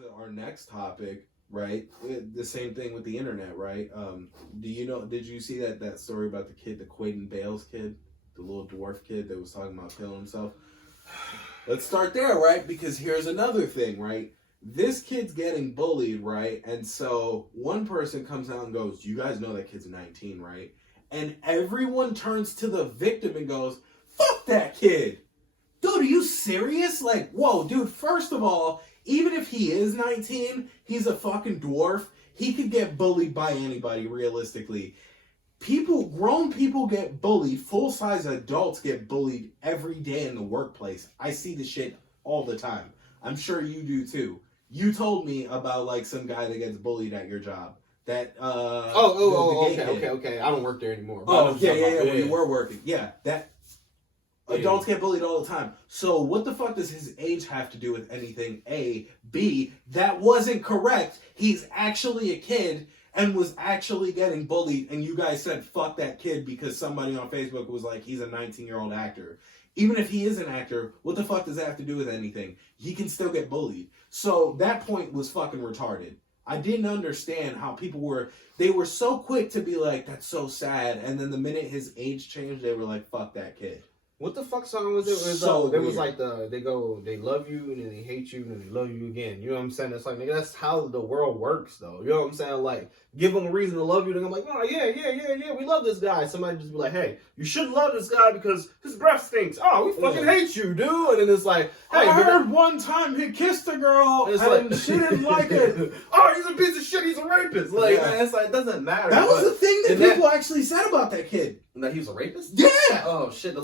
to our next topic, right? The same thing with the internet, right? Did you see that story about the kid, the Quaden Bales kid, the little dwarf kid that was talking about killing himself? Let's start there, right? Because here's another thing, right? This kid's getting bullied, right? And so one person comes out and goes, "You guys know that kid's 19, right?" And everyone turns to the victim and goes, "Fuck that kid." Dude, are you serious? Like, whoa, dude, first of all, even if he is 19, he's a fucking dwarf. He could get bullied by anybody, realistically. Grown people get bullied. Full-size adults get bullied every day in the workplace. I see this shit all the time. I'm sure you do too. You told me about, like, some guy that gets bullied at your job. That, okay. I don't work there anymore. Oh, yeah. You were working. Yeah, that... Adults get bullied all the time. So what the fuck does his age have to do with anything? A. B. That wasn't correct. He's actually a kid and was actually getting bullied, and you guys said fuck that kid because somebody on Facebook was like, he's a 19-year-old actor. Even if he is an actor, what the fuck does that have to do with anything? He can still get bullied. So that point was fucking retarded. I didn't understand how they were so quick to be like, that's so sad, and then the minute his age changed, they were like, fuck that kid. What the fuck song was it? It was like they love you and then they hate you and then they love you again. You know what I'm saying? It's like, nigga, that's how the world works, though. You know what I'm saying? Like, give them a reason to love you, and I'm like, oh yeah, we love this guy. Somebody just be like, hey, you shouldn't love this guy because his breath stinks. Oh, we fucking hate you, dude. And then it's like, hey, I heard one time he kissed a girl and she didn't like it. Oh, he's a piece of shit. He's a rapist. Like, man, it's like, it doesn't matter. That was the thing that people actually said about that kid. That he was a rapist? Yeah. Oh shit.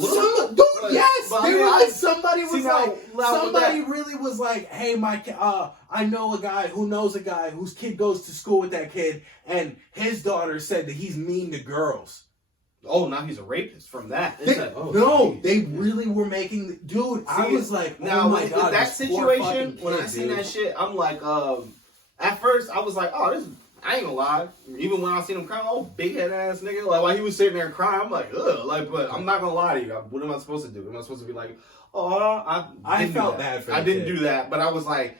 Yes. Somebody really was like, hey, I know a guy who knows a guy whose kid goes to school with that kid, and his daughter said that he's mean to girls. Oh, now he's a rapist from that. They really were making... Dude, I was like, now, my God. That situation, when I seen that shit, I'm like, at first, I was like, oh, this is... I ain't gonna lie. Even when I seen him crying, oh, big head ass nigga. Like, while he was sitting there crying, I'm like, ugh. Like, but I'm not gonna lie to you. What am I supposed to do? Am I supposed to be like, oh, I felt bad for I didn't do that, but I was like,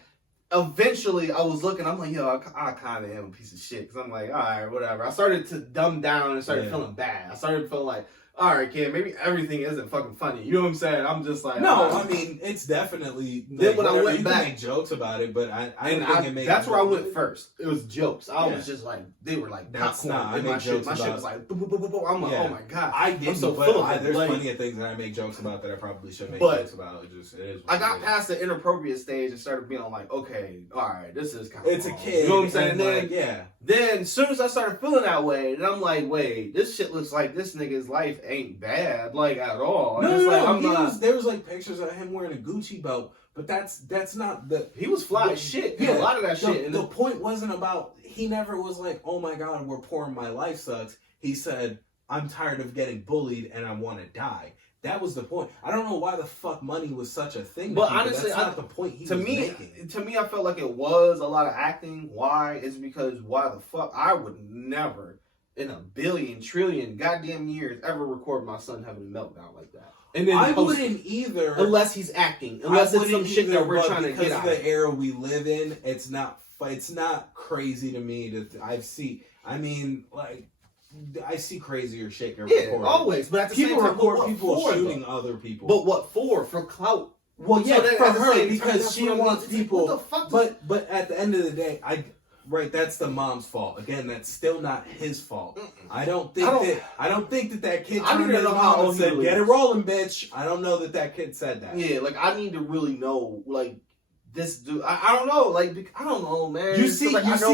eventually, I was looking. I'm like, yo, I kind of am a piece of shit. Because I'm like, all right, whatever. I started to dumb down and started feeling bad. I started feeling like, all right, kid, maybe everything isn't fucking funny. You know what I'm saying? I'm just like... No, I mean, it's definitely... Then when I went back... You can make jokes about it, but I don't think it made... That's where I went first. It was jokes. I was just like... They were like... That's not... I make jokes about... My shit was like... Boop, boop, boop, boop. I'm like, oh my God. I didn't, but there's plenty of things that I make jokes about that I probably should make jokes about. It is... I got past the inappropriate stage and started being like, okay, all right, this is kind of... It's a kid. You know what I'm saying? Then, Then, as soon as I started feeling that way, then I'm like, wait, this shit looks like this nigga's life ain't bad. Like, at all. There was like pictures of him wearing a Gucci belt, but that's not the... He was fly as shit. Yeah, a lot of that shit. The point wasn't about... He never was like, oh my God, we're poor, my life sucks. He said, I'm tired of getting bullied and I want to die. That was the point. I don't know why the fuck money was such a thing. But honestly, that's not the point he was making. To me, I felt like it was a lot of acting. Why? It's because why the fuck I would never... in a billion, trillion, goddamn years, ever record my son having a meltdown like that. And then I wouldn't either. Unless he's acting. Unless it's some shit that we're trying to get out. Because of the era we live in, it's not crazy to me I see crazier shit. Always. But at the same time, people shooting other people. But what for? For clout. Well, yeah, so for her, because she wants people. What the fuck? But at the end of the day, right, that's the mom's fault. Again, that's still not his fault. I don't think that kid turned to his mom and said, "Get it rolling, bitch." I don't know that kid said that. Yeah, like I need to really know, like this dude. I don't know, like I don't know, man. You see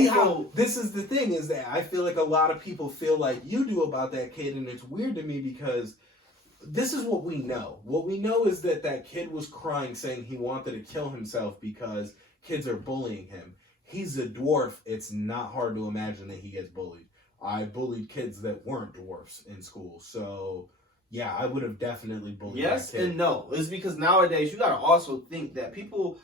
how this is the thing is that I feel like a lot of people feel like you do about that kid, and it's weird to me because this is what we know. What we know is that kid was crying, saying he wanted to kill himself because kids are bullying him. He's a dwarf. It's not hard to imagine that he gets bullied. I bullied kids that weren't dwarfs in school. So, yeah, I would have definitely bullied that kid. And no. It's because nowadays you got to also think that people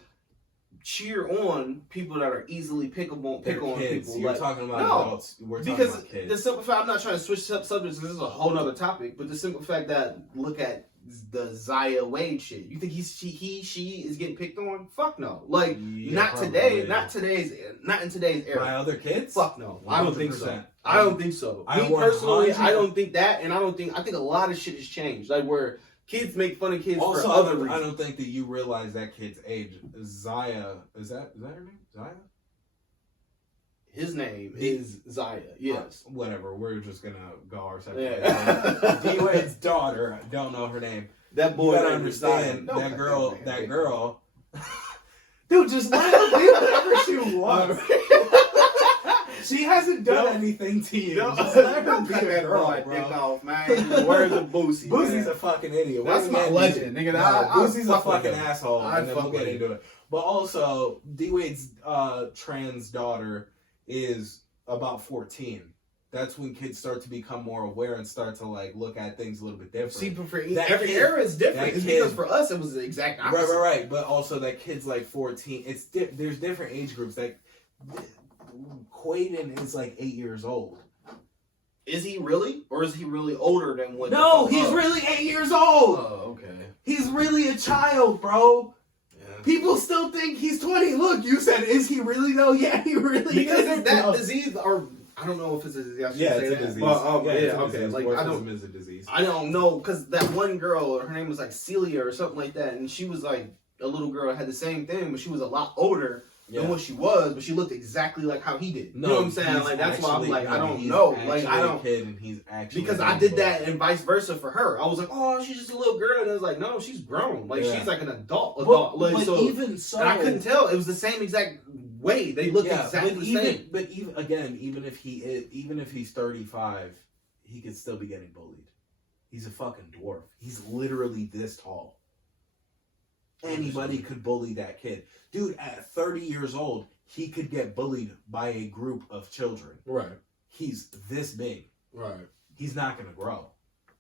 cheer on people that are easily pick on people. You're talking about adults. We're talking about kids. The simple fact, I'm not trying to switch up subjects because this is a whole other topic, but the simple fact that look at the Zaya Wade shit. You think she is getting picked on? Fuck no. Like not today, not in today's era. By other kids? Fuck no. 100%. I don't think so. I don't think so. Me personally, I don't think that, and I think a lot of shit has changed. Like where kids make fun of kids also, for other reasons. I don't think that you realize that kid's age. Zaya, is that her name? Zaya? His name is Zaya. Yes. Whatever. We're just gonna go our separate ways. Yeah. D-Wade's daughter. I don't know her name. That boy. You gotta understand that girl. That girl. Dude, just let her do whatever she wants. She hasn't done anything to you. Just let her be a girl, bro. Off, man. Where's the Boosie? Boosie's a fucking idiot. That's my legend, nigga. Boosie's a fucking asshole. And then we'll get into it. But also, D-Wade's trans daughter is about 14. That's when kids start to become more aware and start to like look at things a little bit different. See, for every era is different. It's because for us it was the exact opposite. Right. But also that kid's like 14. There's different age groups. Like Quaden is like 8 years old. Is he really, or is he really older than what? No, he's really 8 years old. Oh, okay. He's really a child, bro. Yeah. People still think he's 20. Look, you said, is he really though? Yeah, he really because is. Because that disease, or I don't know if it's a disease. Yeah, it's a disease. Okay. Like autism is a disease. I don't know, because that one girl, her name was like Celia or something like that, and she was like a little girl that had the same thing, but she was a lot older than what she was, but she looked exactly like how he did. No, you know what I'm saying? Like that's why I'm like, I don't know. Like I don't. Kid and he's actually because I did that and vice versa for her. I was like, oh, she's just a little girl, and I was like, no, she's grown. Like she's like an adult. Like, but so, even so, and I couldn't tell. It was the same exact way. They look exactly the same. But even if he's 35, he could still be getting bullied. He's a fucking dwarf. He's literally this tall. Anybody could bully that kid. Dude, at 30 years old, he could get bullied by a group of children. Right. He's this big. Right. He's not going to grow.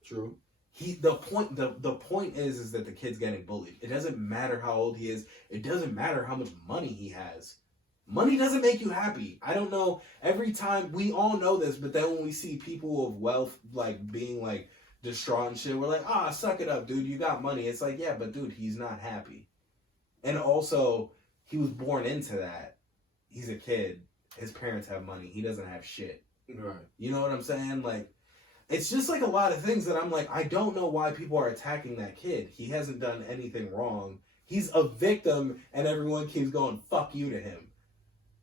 True. The point is that the kid's getting bullied. It doesn't matter how old he is. It doesn't matter how much money he has. Money doesn't make you happy. I don't know. Every time, we all know this, but then when we see people of wealth, like, being, like, distraught and shit, we're like, suck it up, dude. You got money. It's like, yeah, but dude, he's not happy. And also, he was born into that. He's a kid. His parents have money. He doesn't have shit. Right. You know what I'm saying? Like, it's just like a lot of things that I'm like, I don't know why people are attacking that kid. He hasn't done anything wrong. He's a victim, and everyone keeps going, fuck you to him.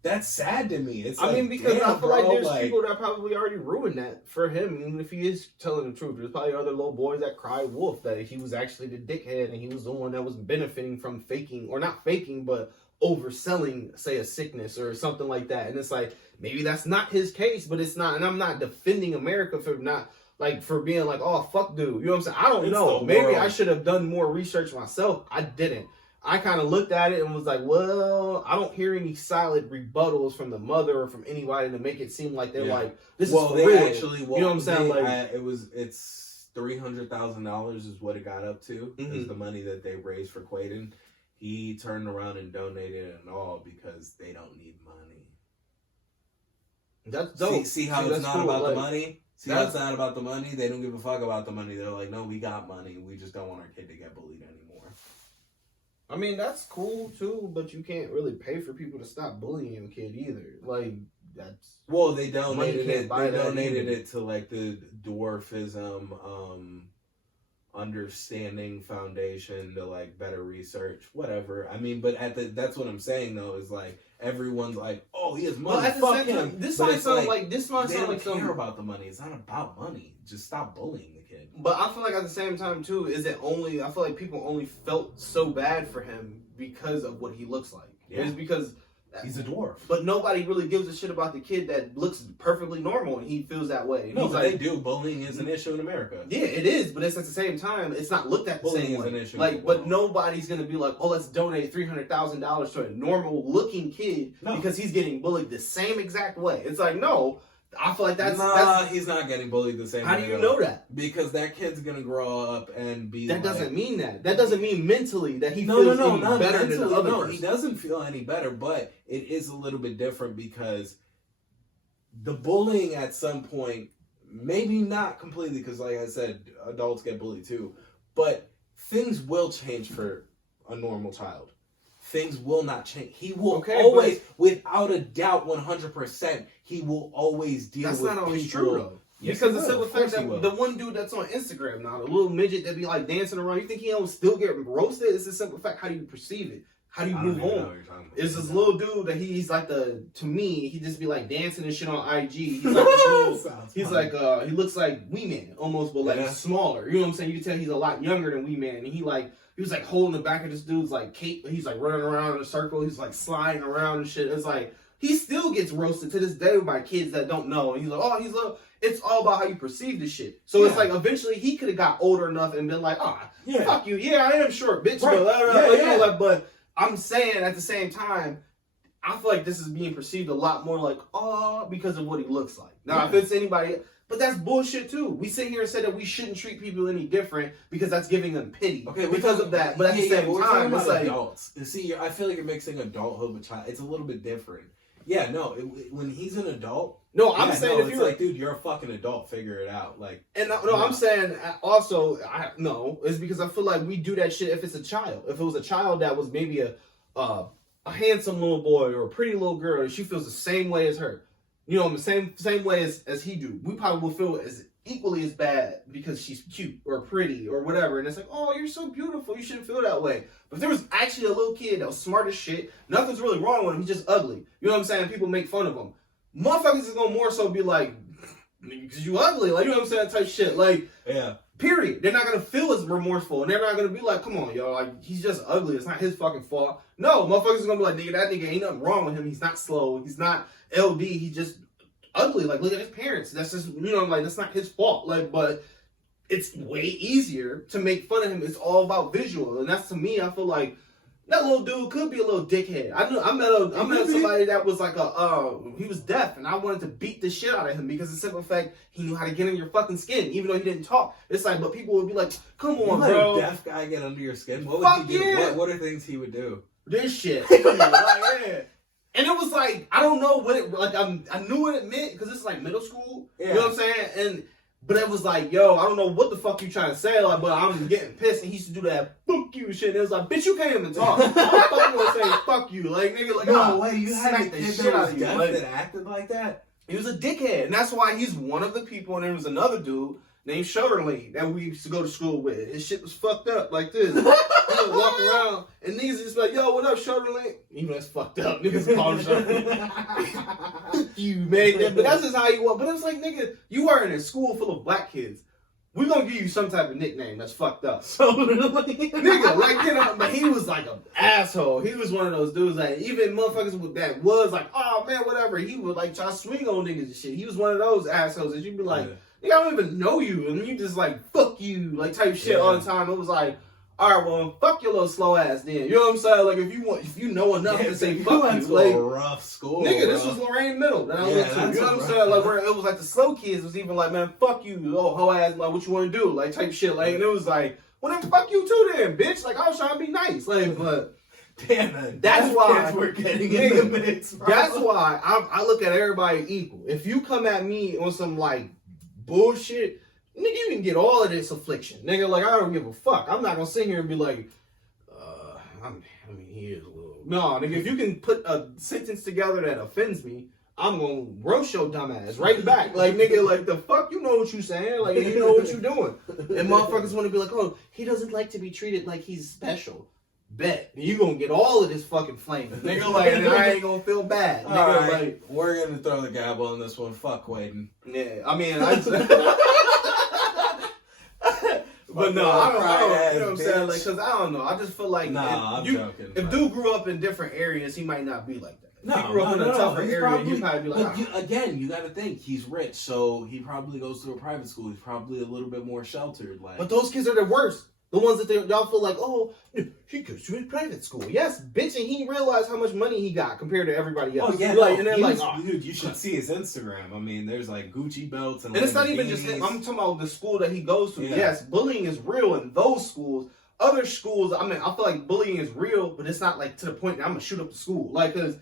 That's sad to me. It's because I feel like there's people that probably already ruined that for him, even if he is telling the truth. There's probably other little boys that cried wolf, that he was actually the dickhead and he was the one that was benefiting from faking, or not faking, but overselling, say, a sickness or something like that. And it's like, maybe that's not his case, but it's not. And I'm not defending America for not, like, for being like, oh, fuck dude. You know what I'm saying? I don't know. Maybe I should have done more research myself. I didn't. I kind of looked at it and was like, well, I don't hear any solid rebuttals from the mother or from anybody to make it seem like they're like, this is for real. Actually, you know what I'm saying? It's $300,000 is what it got up to. Is the money that they raised for Quaden. He turned around and donated it all because they don't need money. That's dope. See how it's not about the money? See how it's not about the money? They don't give a fuck about the money. They're like, no, we got money. We just don't want our kid to get bullied anymore. I mean, that's cool too, but you can't really pay for people to stop bullying your kid either. Like, that's... Well, they donated it. They donated it to, like, the Dwarfism Understanding Foundation to, like, better research, whatever. I mean, but that's what I'm saying, though, is, like, everyone's like, oh, he has money, fuck him. This might sound like they don't care about the money. It's not about money. Just stop bullying the kid. But I feel like at the same time, too, I feel like people only felt so bad for him because of what he looks like. Yeah. It's because... He's a dwarf. But nobody really gives a shit about the kid that looks perfectly normal and he feels that way. No, but they do. Bullying is an issue in America. Yeah, it is, but it's at the same time, it's not looked at the bullying same is way. An issue. Like, but nobody's going to be like, oh, let's donate $300,000 to a normal-looking kid because he's getting bullied the same exact way. It's like, no, I feel like that's... he's not getting bullied the same way. How do you know that? Because that kid's going to grow up and be That doesn't mean that. That doesn't mean mentally that he feels any better than the other person. He doesn't feel any better, but it is a little bit different because the bullying at some point, maybe not completely, because like I said, adults get bullied too, but things will change for a normal child. Things will not change. He will without a doubt, 100%, he will always deal with people. That's not always true, though. Yes, because the simple fact that the one dude that's on Instagram now, the little midget that be like dancing around, you think he don't still get roasted? It's the simple fact, how do you perceive it? How do you move on? It's this little dude that he's like to me, he just be like dancing and shit on IG. He's like he looks like Wee Man almost, but like smaller. You know what I'm saying? You can tell he's a lot younger than Wee Man, and he was like holding the back of this dude's like cape. He's like running around in a circle. He's like sliding around and shit. It's like he still gets roasted to this day by kids that don't know. And he's like, oh, he's little. It's all about how you perceive this shit. So it's like eventually he could have got older enough and been like, fuck you. Yeah, I am short, bitch. Right. But I'm saying at the same time, I feel like this is being perceived a lot more like, because of what he looks like. Now, if it's anybody, but that's bullshit too. We sit here and say that we shouldn't treat people any different because that's giving them pity. Okay, because of that. But at the same time, it's like adults. See, I feel like you're mixing adulthood with child. It's a little bit different. Yeah, no. When he's an adult, I'm saying if you're like, dude, you're a fucking adult. Figure it out. Like, and I'm saying also, it's because I feel like we do that shit if it's a child. If it was a child that was maybe a handsome little boy or a pretty little girl, and she feels the same way as her, you know, the same way as he do, we probably will feel as equally as bad because she's cute or pretty or whatever. And it's like, oh, you're so beautiful. You shouldn't feel that way. But if there was actually a little kid that was smart as shit, nothing's really wrong with him. He's just ugly. You know what I'm saying? People make fun of him. Motherfuckers is gonna more so be like, because you ugly. Like, you know what I'm saying? Type shit. Like, period. They're not gonna feel as remorseful. And they're not gonna be like, come on, yo. Like, he's just ugly. It's not his fucking fault. No, motherfuckers is gonna be like, nigga, that nigga ain't nothing wrong with him. He's not slow. He's not LD. He's just ugly. Like, look at his parents. That's just, you know, like, that's not his fault. Like, but it's way easier to make fun of him. It's all about visual. And that's, to me, I feel like that little dude could be a little dickhead. I met somebody that was like he was deaf, and I wanted to beat the shit out of him because the simple fact he knew how to get in your fucking skin, even though he didn't talk. It's like, but people would be like, come on, let bro. a deaf guy get under your skin? What would he do? Yeah. What are things he would do? This shit. And it was like, I don't know what it, like, I knew what it meant because it's like middle school. Yeah. You know what I'm saying? But it was like, yo, I don't know what the fuck you trying to say, like, but I'm getting pissed. And he used to do that fuck you shit. And it was like, bitch, you can't even talk. How the fuck you gonna say fuck you? Like, nigga, like, no way, you had the shit out of you. Like, that acted like that? He was a dickhead. And that's why he's one of the people. And there was another dude named Shoulderlean that we used to go to school with. His shit was fucked up like this. He would walk around and niggas just like, yo, what up, Shoulderlean? Even that's fucked up. Niggas call him Shoulderlean. You made that. But that's just how he was. But it was like, nigga, you are in a school full of black kids. We're gonna give you some type of nickname that's fucked up. Shoulderlean. Nigga, like, you know, but he was like an asshole. He was one of those dudes that even motherfuckers that was like, oh man, whatever. He would like try to swing on niggas and shit. He was one of those assholes that you'd be like, I don't even know you, and you just like, fuck you, like type shit all the time. It was like, all right, well, fuck your little slow ass then. You know what I'm saying? Like, if you know enough to say fuck you, like, a rough school, nigga, this was Lorraine Middle that I went to. You know what I'm saying? Like, where it was like the slow kids was even like, man, fuck you, oh hoe ass, like, what you want to do, like type shit, like, and it was like, well then fuck you too, then, bitch. Like, I was trying to be nice, like, but. Damn it. That's why we're getting in the mix, bro. That's why I look at everybody equal. If you come at me on some like bullshit, nigga, you can get all of this affliction. Nigga, like, I don't give a fuck. I'm not gonna sit here and be like, he is a little. No, nigga, if you can put a sentence together that offends me, I'm gonna roast your dumb ass right back. Like, nigga, like, the fuck, you know what you saying? Like, you know what you doing. And motherfuckers wanna be like, oh, he doesn't like to be treated like he's special. Bet. You gonna get all of this fucking flame. Nigga, like, and I ain't gonna feel bad. Nigga, right. Like, we're gonna throw the gavel on this one. Fuck Waden. Yeah, I mean, but no, I don't, you know what I'm saying? Like, cause I don't know. I just feel like, I'm joking. If dude grew up in different areas, he might not be like that. If he grew up in a tougher area, you might be like, again, you gotta think, he's rich, so he probably goes to a private school. He's probably a little bit more sheltered. Like, but those kids are the worst. The ones that y'all feel like, oh, he goes to a private school. Yes, bitch, and he realized how much money he got compared to everybody else. Oh, yeah. Like, and they're like, dude, you should see his Instagram. I mean, there's like Gucci belts. And it's not even just him. I'm talking about the school that he goes to. Yeah. Yes, bullying is real in those schools. Other schools, I mean, I feel like bullying is real, but it's not like to the point that I'm going to shoot up the school. Like, because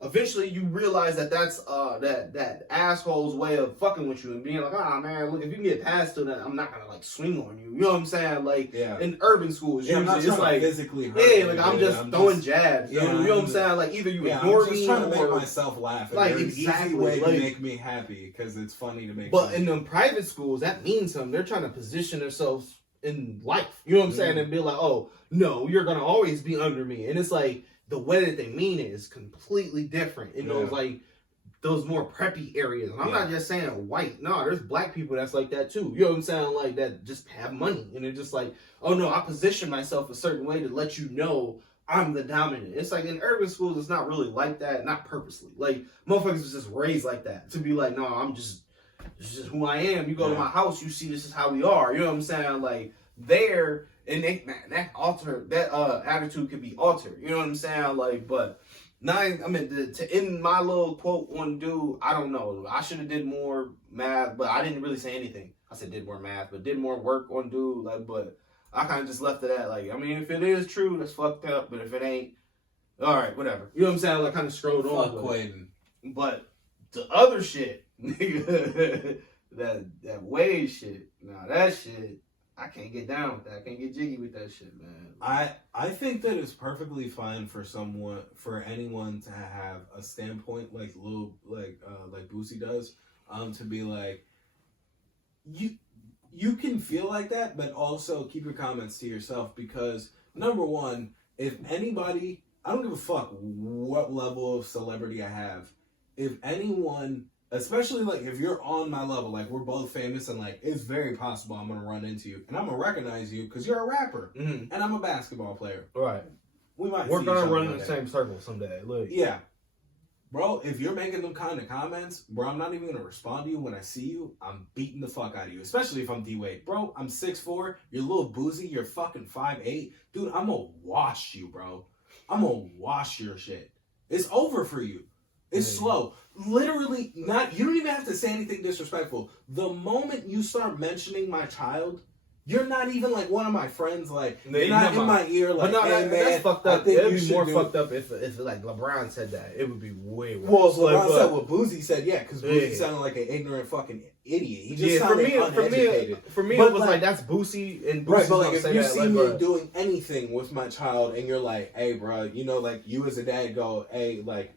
eventually you realize that that's that asshole's way of fucking with you and being like, ah, man, look, if you can get past to that, I'm not gonna like swing on you. You know what I'm saying? Like in urban schools, usually it's like physically hurt like I'm just throwing jabs. You know what I'm saying? Like either you ignore I'm just me trying or to make myself laugh. Like there's exactly an easy way like, to make me happy because it's funny to make. But in them private schools, that means something. They're trying to position themselves in life. You know what I'm saying? And be like, oh no, you're gonna always be under me. And it's like the way that they mean it is completely different in those like those more preppy areas. And I'm not just saying white. No, there's black people that's like that too. You know what I'm saying? Like that just have money. And they're just like, oh no, I position myself a certain way to let you know I'm the dominant. It's like in urban schools, it's not really like that, not purposely. Like motherfuckers is just raised like that to be like, no, this is just who I am. You go to my house, you see this is how we are. You know what I'm saying? Like there, and that attitude could be altered. You know what I'm saying? Like, but to end my little quote on dude, I don't know. I should have did more math, but I didn't really say anything. I said did more math, but did more work on dude. Like, but I kind of just left it at like, I mean, if it is true, that's fucked up. But if it ain't, all right, whatever. You know what I'm saying? Like, kind of scrolled on. Fuck Quaden. But the other shit, nigga, that Wade shit, that shit, I can't get down with that. I can't get jiggy with that shit, man. I think that it's perfectly fine for anyone to have a standpoint like Boosie does, to be like, you can feel like that, but also keep your comments to yourself because number one, if anybody, I don't give a fuck what level of celebrity I have, if anyone, especially like if you're on my level, like we're both famous and like it's very possible I'm gonna run into you and I'm gonna recognize you because you're a rapper and I'm a basketball player. Right. We're gonna run in the same circle someday. Look. Yeah. Bro, if you're making them kind of comments, bro, I'm not even gonna respond to you when I see you. I'm beating the fuck out of you, especially if I'm D-Wade. Bro, I'm 6'4", you're a little boozy, you're fucking 5'8". Dude, I'm gonna wash you, bro. I'm gonna wash your shit. It's over for you. It's slow. Literally, you don't even have to say anything disrespectful. The moment you start mentioning my child, you're not even like one of my friends. Like, you're not in my ear. Like, no, hey, man, that's fucked up. It would be more fucked up if like LeBron said that. It would be way Well, worse. LeBron said what Boosie said, because Boosie sounded like an ignorant fucking idiot. He just sounded uneducated. For me, it was like that's Boosie and Boosie. Right, but like if you see me doing anything with my child and you're like, hey, bro, like you as a dad go, hey, like,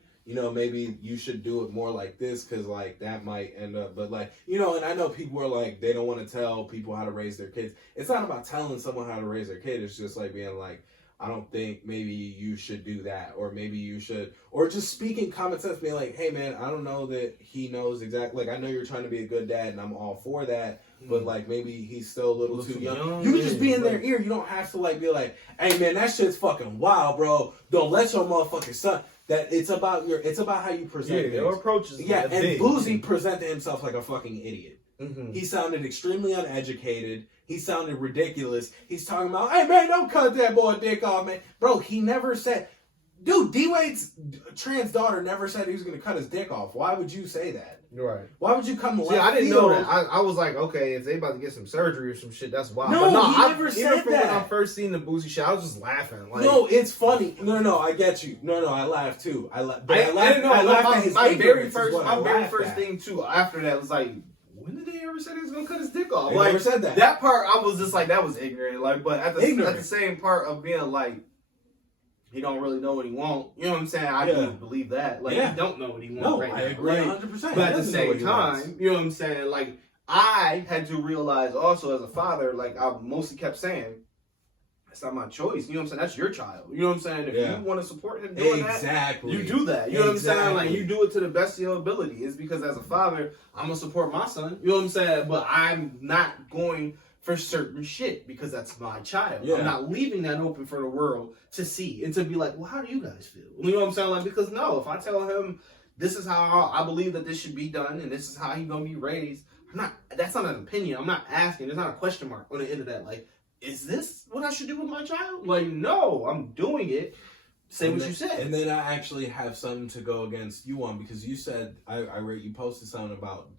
maybe you should do it more like this because, like, that might end up. But, like, and I know people are like, they don't want to tell people how to raise their kids. It's not about telling someone how to raise their kid. It's just, like, being like, I don't think maybe you should do that. Or maybe you should. Or just speaking common sense, being like, hey, man, I don't know that he knows exactly. Like, I know you're trying to be a good dad, and I'm all for that. But, like, maybe he's still a little too young. You can just be in their ear. You don't have to, like, be like, hey, man, that shit's fucking wild, bro. Don't let your motherfucking son... That it's about how you present your approach is and Boosie presented himself like a fucking idiot. Mm-hmm. He sounded extremely uneducated. He sounded ridiculous. He's talking about, hey man, don't cut that boy dick off, man. Bro, he never said, dude, D-Wade's trans daughter never said he was gonna cut his dick off. Why would you say that? Right. Why would you come See, I didn't know that. I was like, okay, if they about to get some surgery or some shit, that's wild. No, but no, he never said even that. When I first seen the Boosie shit, I was just laughing. Like, no, it's funny. No, I get you. No, I laugh too. I laugh at his my very ignorance first thing too after that was like, when did they ever say he was gonna cut his dick off? They like, never said that. That part, I was just like, that was ignorant. Like, but at the same part of being like, he don't really know what he want. You know what I'm saying? I do believe that. Like, he don't know what he wants right now. I agree 100%. But at the same time, you know what I'm saying? Like, I had to realize also as a father, like I mostly kept saying, that's not my choice. You know what I'm saying? That's your child. You know what I'm saying? If you want to support him doing that, you do that. You know what I'm saying? Like, you do it to the best of your ability. It's because as a father, I'm going to support my son. You know what I'm saying? But I'm not going for certain shit because that's my child. I'm not leaving that open for the world to see and to be like, well, how do you guys feel? You know what I'm saying? Like, because no, if I tell him this is how I believe that this should be done and this is how he's gonna be raised, that's not an opinion. I'm not asking. There's not a question mark on the end of that. Like, is this what I should do with my child? Like, no, I'm doing it say what you said. And then I actually have something to go against you on, because you said I read you posted something about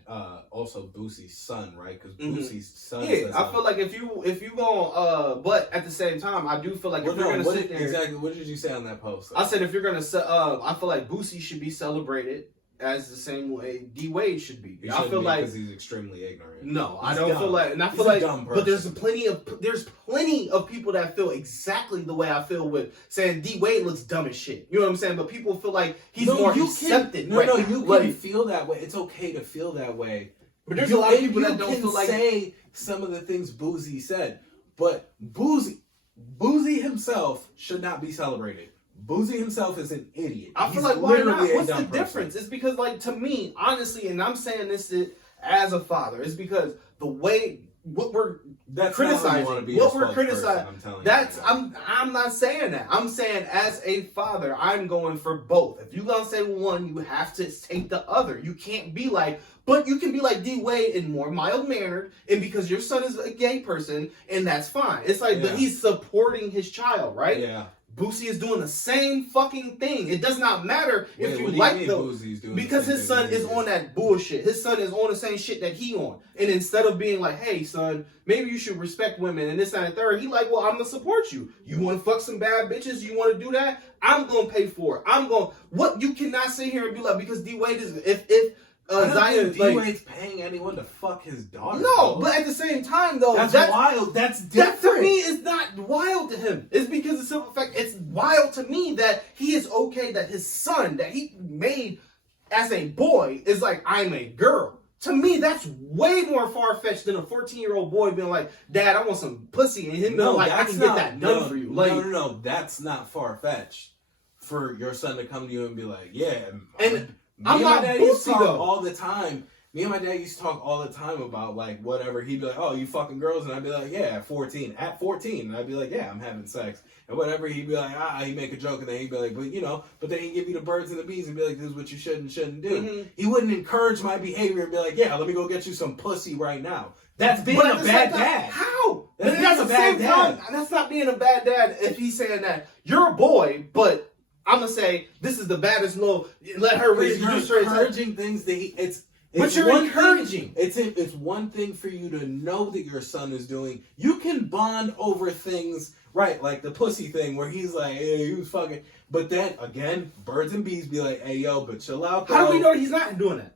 also Boosie's son, right? Because Boosie's son. Yeah, I feel like if you go but at the same time, I do feel like if you're gonna sit there. Exactly, what did you say on that post? I said if you're gonna I feel like Boosie should be celebrated as the same way D Wade should be. I feel like because he's extremely ignorant. No, I don't feel like, and I feel like, but there's plenty of people that feel exactly the way I feel with saying D Wade looks dumb as shit. You know what I'm saying? But people feel like he's more accepted. You can feel that way. It's okay to feel that way. But there's a lot of people that don't feel like say some of the things Boosie said, but Boosie himself should not be celebrated. Boosie himself is an idiot. I feel like, why not? What's the difference? It's because, like, to me, honestly, and I'm saying this as a father, it's because the way what we're criticizing, I'm not saying that. I'm saying as a father, I'm going for both. If you're gonna say one, you have to take the other. You can't be like, but you can be like D Wade in more mild mannered, and because your son is a gay person, and that's fine. It's like, but he's supporting his child, right? Yeah. Boosie is doing the same fucking thing. It does not matter if you like the, because his son is on that bullshit. His son is on the same shit that he on. And instead of being like, hey son, maybe you should respect women and this and the third, he like, well, I'm gonna support you. You want to fuck some bad bitches? You want to do that? I'm gonna pay for it. What you cannot sit here and be like, because D Wade is if Zion D Wade's paying anyone to fuck his daughter. No, but at the same time though, that's wild. That's different. That to me is not wild to him. It's because the simple fact, it's wild to me that he is okay that his son that he made as a boy is like, I'm a girl. To me, that's way more far-fetched than a 14-year-old boy being like, Dad, I want some pussy, and him being like, I can get that done for you. Like, no, that's not far-fetched for your son to come to you and be like, yeah, and I'm not Boosie though. All the time. Me and my dad used to talk all the time about like whatever. He'd be like, "Oh, you fucking girls," and I'd be like, "Yeah, at 14." At 14, and I'd be like, "Yeah, I'm having sex." And whatever, he'd be like, he'd make a joke, and then he'd be like, but then he'd give you the birds and the bees and be like, "This is what you should and shouldn't do." Mm-hmm. He wouldn't encourage my behavior and be like, "Yeah, let me go get you some pussy right now." That's being a bad dad. How? That's being a bad dad. That's not being a bad dad if he's saying that you're a boy, but I'm gonna say this is the baddest little. Let her read. You're encouraging things that but you're encouraging. It's one thing for you to know that your son is doing. You can bond over things, right? Like the pussy thing, where he's like, "Hey, he was fucking." But then again, birds and bees be like, "Hey, yo, but chill out." Bro. How do we know he's not doing that?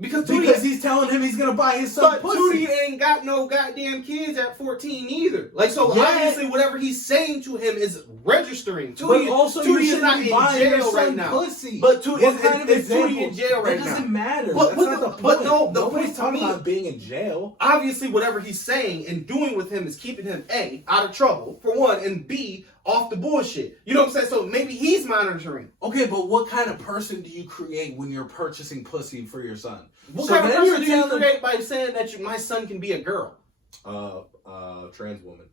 Because he's telling him he's gonna buy his son pussy. Tootie ain't got no goddamn kids at 14 either. Like, so obviously whatever he's saying to him is registering. Tootie is not in jail right now. Pussy. But Tootie is in jail right now. It doesn't matter. That's not the point. But no, nobody's talking about being in jail. Obviously, whatever he's saying and doing with him is keeping him A, out of trouble, for one, and B, off the bullshit. You know what I'm saying? So maybe he's monitoring. Okay, but what kind of person do you create when you're purchasing pussy for your son? What kind of person do you create by saying that my son can be a girl? Trans woman.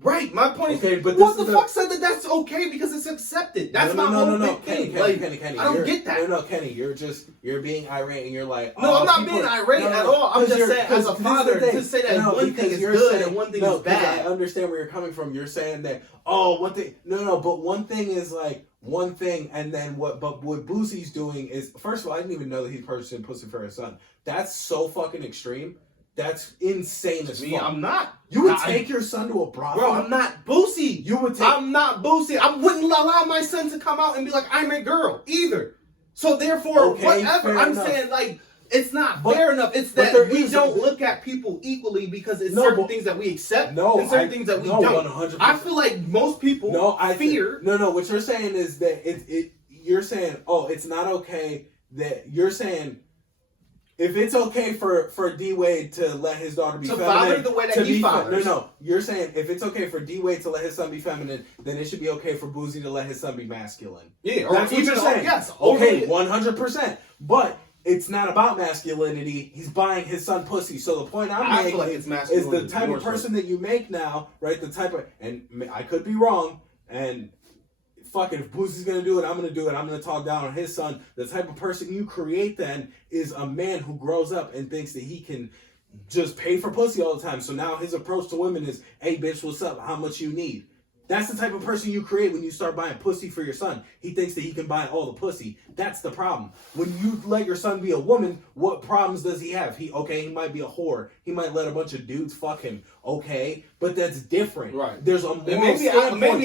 Right, my point is, but what the fuck said that that's okay because it's accepted? That's my whole Kenny, thing. Kenny, I don't get that. No, Kenny, you're being irate and you're like, no, I'm not being irate at all. I'm just saying, as a father, to say that one thing is good and one thing is bad. I understand where you're coming from. You're saying that, one thing, but one thing is like one thing, and then what Boosie's doing is, first of all, I didn't even know that he's purchasing pussy for his son. That's so fucking extreme. That's insane as fuck. I'm not. You would take your son to a brothel? Bro, I'm not Boosie. I'm not Boosie. I wouldn't allow my son to come out and be like, I'm a girl, either. So therefore, whatever. I'm saying, like, it's not fair enough. It's that we don't look at people equally because it's certain things that we accept and certain things that we don't. 100%. I feel like most people fear. What you're saying is that you're saying, it's not okay that you're saying, if it's okay for D Wade to let his daughter be feminine, father the way that he fathers. No. You're saying if it's okay for D Wade to let his son be feminine, then it should be okay for Boosie to let his son be masculine. Yeah, that's what you're saying. Yes, okay, 100%. But it's not about masculinity. He's buying his son pussy. So the point I'm making is the type of person that you make now, right? The type of, and I could be wrong, and fuck it, if Boosie's gonna do it, I'm gonna do it. I'm gonna talk down on his son. The type of person you create then is a man who grows up and thinks that he can just pay for pussy all the time. So now his approach to women is, hey bitch, what's up? How much you need? That's the type of person you create when you start buying pussy for your son. He thinks that he can buy all the pussy. That's the problem. When you let your son be a woman, what problems does he have? He might be a whore. He might let a bunch of dudes fuck him. Okay, but that's different. Right. There's a moral standpoint.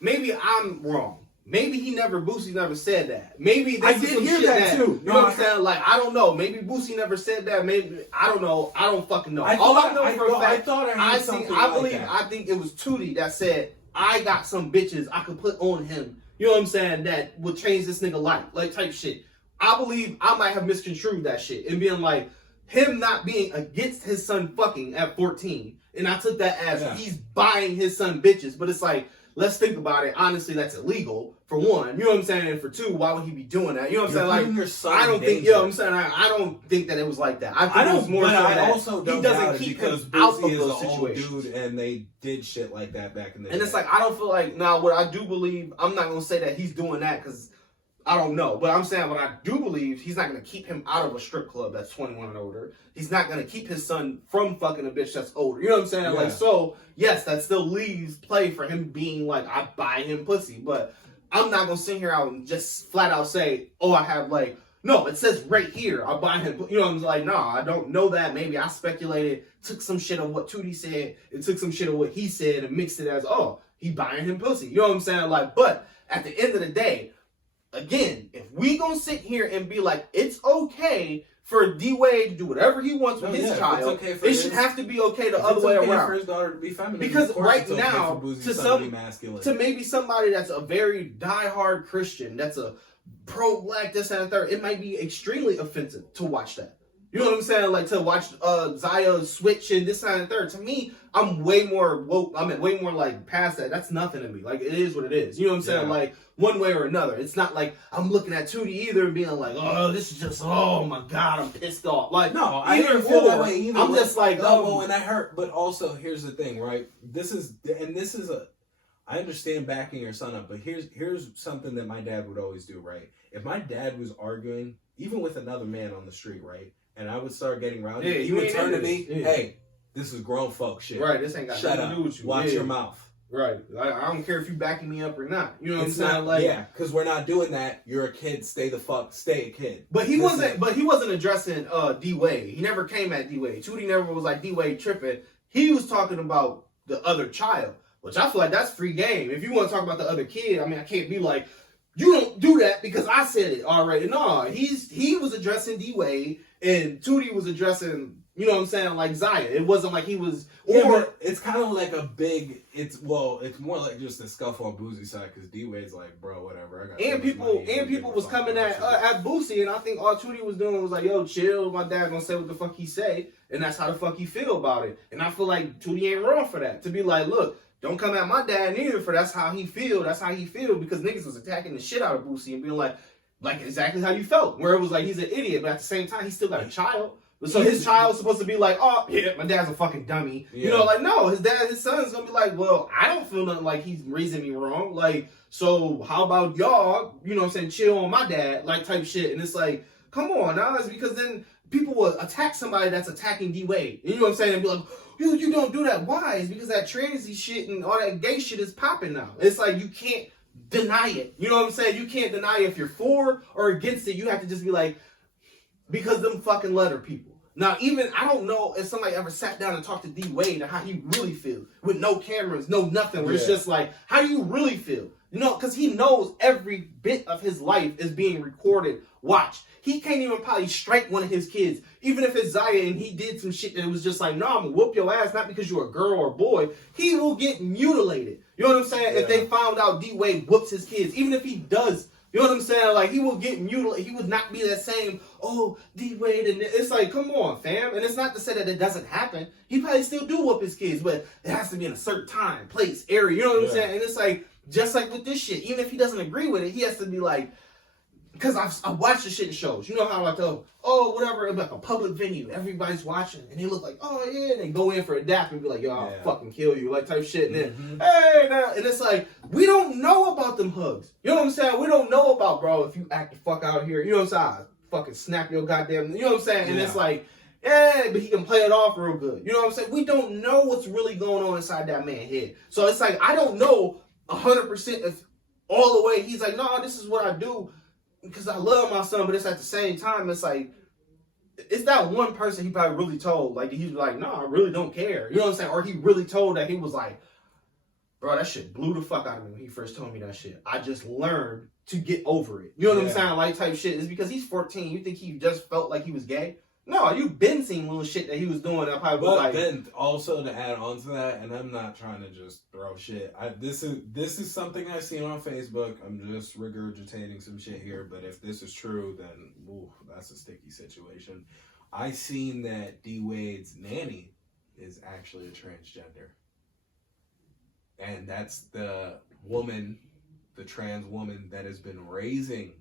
Maybe I'm wrong. Maybe Boosie never said that. Maybe I did hear that too. You know what I'm saying? Like, I don't know. Maybe Boosie never said that. Maybe, I don't know. I don't fucking know. All I know for a fact, I think it was Tootie that said, I got some bitches I could put on him. You know what I'm saying? That would change this nigga life. Like, type shit. I believe I might have misconstrued that shit and being like, him not being against his son fucking at 14. And I took that as he's buying his son bitches. But it's like, let's think about it. Honestly, that's illegal, for one. You know what I'm saying? And for two, why would he be doing that? You know what I'm saying? Like, I don't think, you know what I'm saying? I don't think that it was like that. I think it was more so that also he doesn't keep him out of those situations. Dude, and they did shit like that back in the day. And it's like, I don't feel like, now what I do believe, I'm not going to say that he's doing that because I don't know. But I'm saying what I do believe, he's not going to keep him out of a strip club that's 21 and older. He's not going to keep his son from fucking a bitch that's older. You know what I'm saying? Yeah. Like, so, yes, that still leaves play for him being like, I buy him pussy. But I'm not going to sit here out and just flat out say, oh, I have like, no, it says right here, I buy him. You know, I'm like, no, I don't know that. Maybe I speculated, took some shit of what Tootie said, and took some shit of what he said and mixed it as, oh, he buying him pussy. You know what I'm saying? Like, but at the end of the day, again, if we gonna sit here and be like, it's okay for D-Wade to do whatever he wants with his child, it should have to be okay the other way around. For his daughter to be feminine. Because right now, to maybe somebody that's a very diehard Christian, that's a pro-black, this and third, it might be extremely offensive to watch that. You know what I'm saying? Like, to watch Zaya switch and this and third. To me, I'm way more woke. I mean, way more like past that. That's nothing to me. Like, it is what it is. You know what I'm saying? Like, one way or another. It's not like I'm looking at Tootie either and being like, oh, this is just, oh my God, I'm pissed off. Like, no, I don't feel that way either. I'm just like, no, and that hurt. But also, here's the thing, right? I understand backing your son up, but here's something that my dad would always do, right? If my dad was arguing, even with another man on the street, right? And I would start getting rowdy. He would turn to me, hey, this is grown folk shit. Right, this ain't got nothing to do with you. Watch your mouth. Right. I don't care if you backing me up or not. You know what I'm saying? Like, yeah, because we're not doing that. You're a kid. Stay a kid. But he wasn't addressing D-Wade. He never came at D-Wade. Tootie never was like D-Wade tripping. He was talking about the other child, which I feel like that's free game. If you want to talk about the other kid, I mean, I can't be like, you don't do that because I said it already. No, he was addressing D-Wade and Tootie was addressing, you know what I'm saying, like Zaya. It wasn't like he was, but it's kind of like it's more like just a scuffle on Boosie's side because D-Wade's like, bro, whatever. I got and people was coming at Boosie, and I think all Tootie was doing was like, yo, chill. My dad gonna say what the fuck he say, and that's how the fuck he feel about it. And I feel like Tootie ain't wrong for that. To be like, look, don't come at my dad neither for that's how he feel. That's how he feel because niggas was attacking the shit out of Boosie and being like exactly how you felt. Where it was like he's an idiot, but at the same time he still got a child. So his child's supposed to be like, oh yeah, my dad's a fucking dummy. Yeah. You know, like no, his son's gonna be like, well, I don't feel nothing like he's raising me wrong. Like, so how about y'all, you know what I'm saying, chill on my dad, like type shit. And it's like, come on, now it's because then people will attack somebody that's attacking D-Wade. You know what I'm saying? And be like, you don't do that. Why? It's because that transy shit and all that gay shit is popping now. It's like you can't deny it. You know what I'm saying? You can't deny it. If you're for or against it, you have to just be like, because them fucking letter people. Now, even, I don't know if somebody ever sat down and talked to D-Wade and how he really feels. With no cameras, no nothing. Where it's just like, how do you really feel? You know, because he knows every bit of his life is being recorded, watched. He can't even probably strike one of his kids. Even if it's Zaya and he did some shit that was just like, no, I'm going to whoop your ass, not because you're a girl or a boy. He will get mutilated. You know what I'm saying? Yeah. If they found out D-Wade whoops his kids, even if he does, you know what I'm saying? Like, he will get mutilated. He would not be that same, oh, D-Wade. And it's like, come on, fam. And it's not to say that it doesn't happen. He probably still do whoop his kids, but it has to be in a certain time, place, area. You know what I'm saying? And it's like, just like with this shit, even if he doesn't agree with it, he has to be like, because I watched the shit in shows. You know how I tell, oh, whatever, it's like a public venue. Everybody's watching. And they look like, oh, yeah. And they go in for a dap and be like, yo, I'll fucking kill you. Like, type shit. And then, hey, now. And it's like, we don't know about them hugs. You know what I'm saying? We don't know about, bro, if you act the fuck out here. You know what I'm saying? I'll fucking snap your goddamn, you know what I'm saying? And it's like, Yeah, but he can play it off real good. You know what I'm saying? We don't know what's really going on inside that man's head. So it's like, I don't know 100% if all the way he's like, no, this is what I do because I love my son. But it's at the same time, it's like, it's that one person he probably really told. Like, he's like, no, I really don't care. You know what I'm saying? Or he really told that he was like, bro, that shit blew the fuck out of me when he first told me that shit. I just learned to get over it. You know what I'm saying? Like, type shit. It's because he's 14. You think he just felt like he was gay? No, you've been seeing little shit that he was doing that probably was like. But then also to add on to that, and I'm not trying to just throw shit. This is something I seen on Facebook. I'm just regurgitating some shit here, but if this is true, then that's a sticky situation. I seen that D Wade's nanny is actually a transgender, and that's the woman, the trans woman that has been raising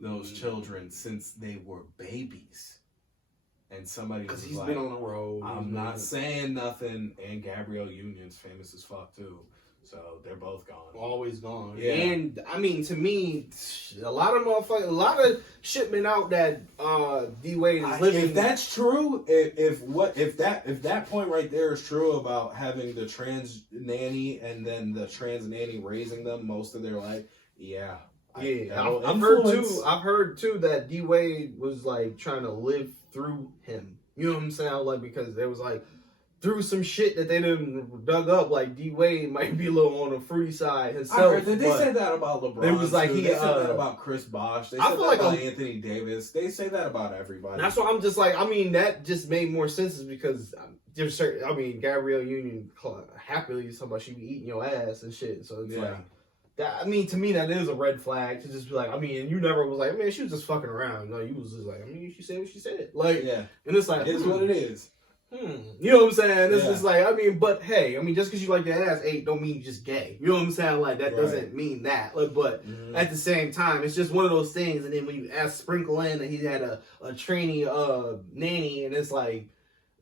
those children since they were babies. And somebody was he's like, been on the road. I'm not saying nothing. And Gabrielle Union's famous as fuck too. So they're both gone. Always gone. Yeah. And I mean, to me, a lot of shit been out that D Wade is living. If that's true, if that point right there is true about having the trans nanny and then the trans nanny raising them most of their life, yeah. I've heard too that D Wade was like trying to live through him. You know what I'm saying? Like, because there was like through some shit that they done dug up. Like, D Wade might be a little on the fruity side himself. I heard that they said that about LeBron. It was like they said that about Chris Bosh. They said that about Anthony Davis. They say that about everybody. That's why I'm just like, I mean, that just made more sense is because there's certain. I mean, Gabrielle Union happily talking about she be eating your ass and shit. So it's like. That, I mean, to me, that is a red flag to just be like, I mean, you never was like, man, she was just fucking around. No, you was just like, I mean, she said what she said. Like, yeah. And it's like, it's what it is. You know what I'm saying? It's just like, I mean, but hey, I mean, just because you like your ass ate don't mean you just gay. You know what I'm saying? Like, that doesn't mean that. Like, but at the same time, it's just one of those things. And then when you sprinkle in that he had a trainee nanny, and it's like,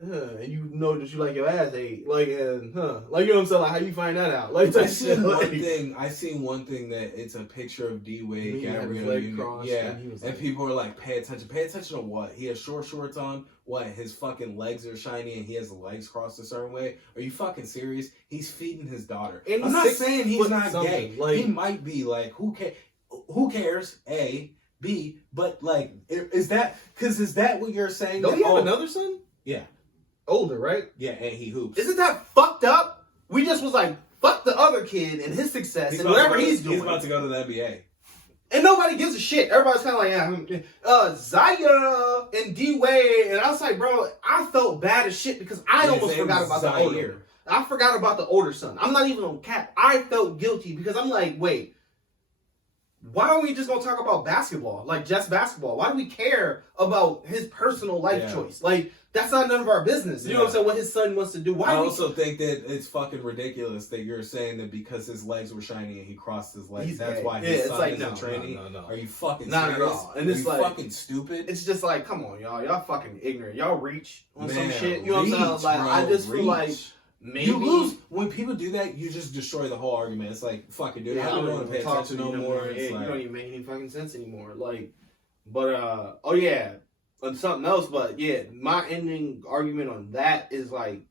and you know that you like your ass ate, like, and like, you know what I'm saying? Like, how you find that out? Like, I seen one thing that it's a picture of D Wade, Gabrielle Union, and people are like, pay attention to what? He has short shorts on. What? His fucking legs are shiny and he has the legs crossed a certain way. Are you fucking serious? He's feeding his daughter. And I'm not saying he's not gay. Like, he might be. Like, who cares? A, B, but like, is that what you're saying? Don't he have another son? Yeah. Older, right? Yeah, and he hoops. Isn't that fucked up? We just was like, fuck the other kid and his success and whatever he's doing. He's about to go to the NBA. And nobody gives a shit. Everybody's kind of like, Zaya and D Wade. And I was like, bro, I felt bad as shit because I almost forgot about the older. I forgot about the older son. I'm not even on cap. I felt guilty because I'm like, wait, why don't we just go talk about basketball? Like, just basketball. Why do we care about his personal life choice? Like, that's not none of our business. You know what I'm saying? What his son wants to do. I also think that it's fucking ridiculous that you're saying that because his legs were shiny and he crossed his legs, that's why his son isn't training. No. Are you fucking serious? Not at all. And it's like, fucking stupid? It's just like, come on, y'all. Y'all fucking ignorant. Y'all reach on some shit. You know what I'm saying? Like, I just feel like maybe you lose when people do that. You just destroy the whole argument. It's like, fuck it, dude. I don't want to pay attention no more. You don't even make any fucking sense anymore. Like, but oh yeah, on something else. But yeah, my ending argument on that is like,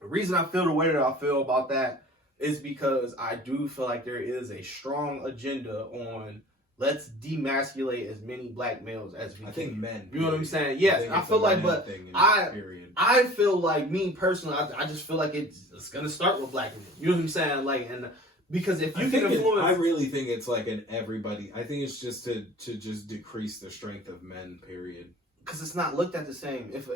the reason I feel the way that I feel about that is because I do feel like there is a strong agenda on let's demasculate as many black males as we can. I think men. You know what I'm saying? Yes, I feel like, but I feel like, me personally, I just feel like it's gonna start with black men. You know what I'm saying? Like, and because if you can influence, I really think it's like an everybody. I think it's just to just decrease the strength of men. Period. Because it's not looked at the same. If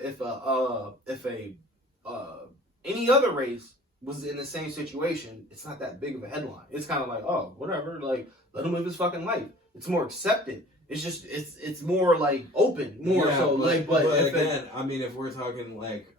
any other race was in the same situation, it's not that big of a headline. It's kind of like, oh, whatever. Like, let him live his fucking life. It's more accepted. It's just it's more like open, more so. Like, but again, I mean, if we're talking like